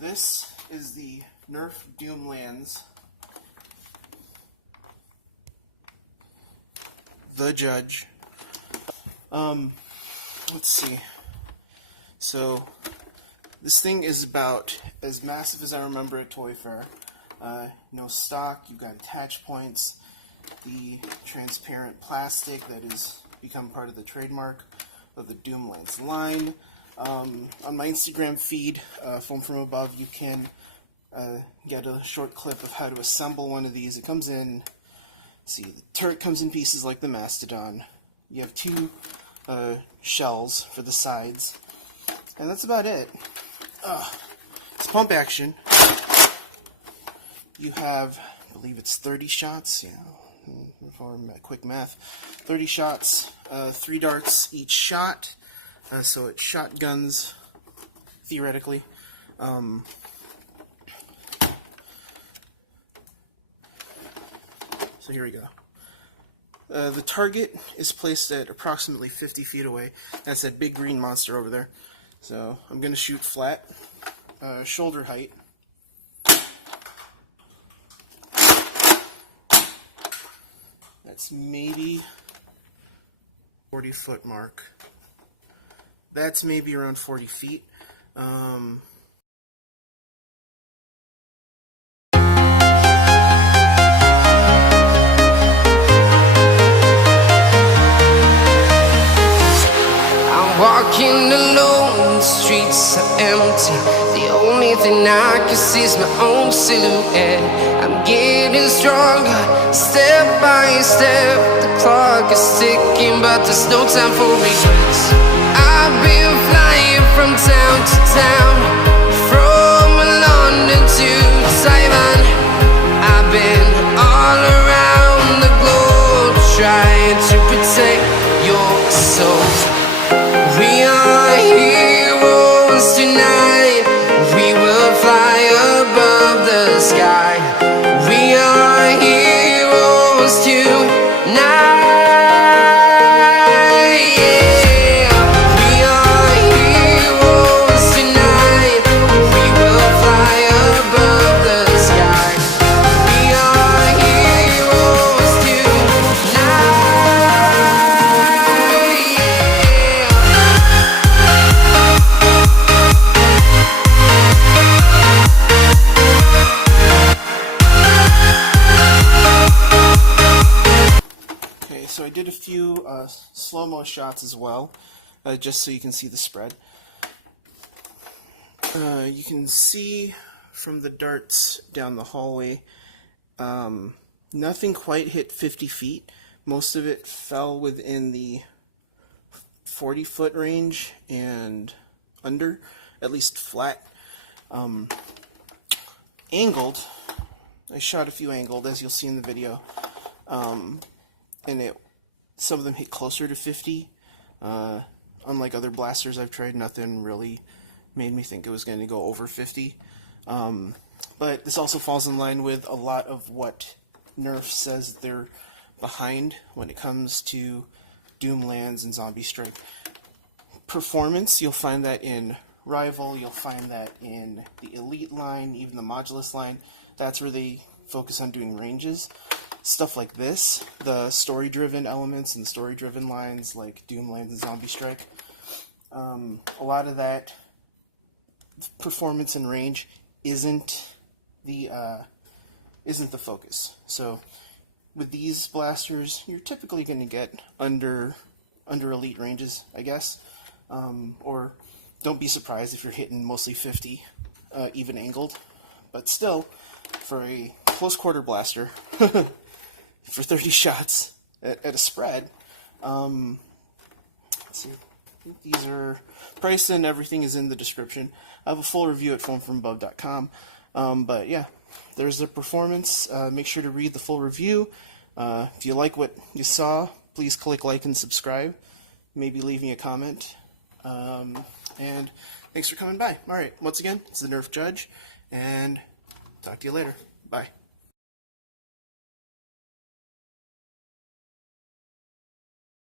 This is the Nerf DOOMLANDS The Judge. Let's see. So this thing is about as massive as I remember at Toy Fair. No stock, you've got attach points, the transparent plastic that has become part of the trademark of the DOOMLANDS line. On my Instagram feed, Film From Above, you can get a short clip of how to assemble one of these. It comes in, see, the turret comes in pieces like the Mastodon. You have two shells for the sides, and that's about it. It's pump action. You have, I believe it's 30 shots, for quick math, 30 shots, 3 darts each shot. So it shotguns, theoretically. So here we go. The target is placed at approximately 50 feet away. That's that big green monster over there. So I'm going to shoot flat, shoulder height. That's maybe 40-foot mark. That's maybe around 40 feet. I'm walking alone, the streets are empty. The only thing I can see is my own silhouette. I'm getting stronger, step by step. The clock is ticking, but there's no time for regrets. I've been flying from town to town, from London to Taiwan. I've been all around the globe, trying to protect your soul. We are heroes tonight. We will fly above the sky. We are heroes tonight. So I did a few slow-mo shots as well, just so you can see the spread. You can see from the darts down the hallway, nothing quite hit 50 feet. Most of it fell within the 40-foot range and under, at least flat. Angled, I shot a few angled, as you'll see in the video. And some of them hit closer to 50. Unlike other blasters I've tried, nothing really made me think it was going to go over 50. But this also falls in line with a lot of what Nerf says they're behind when it comes to Doomlands and Zombie Strike. Performance, you'll find that in Rival, you'll find that in the Elite line, even the Modulus line. That's where they focus on doing ranges. Stuff like this, the story-driven elements and story-driven lines like Doomlands and Zombie Strike, a lot of that performance and range isn't the focus. So with these blasters, you're typically going to get under elite ranges, I guess, or don't be surprised if you're hitting mostly 50, even angled, but still, for a close quarter blaster. For 30 shots at a spread. Let's see. I think these are priced and everything is in the description. I have a full review at filmfromabove.com. But yeah, there's the performance. Make sure to read the full review. If you like what you saw, please click like and subscribe. Maybe leave me a comment. And thanks for coming by. Alright, once again, it's the Nerf Judge, and talk to you later. Bye.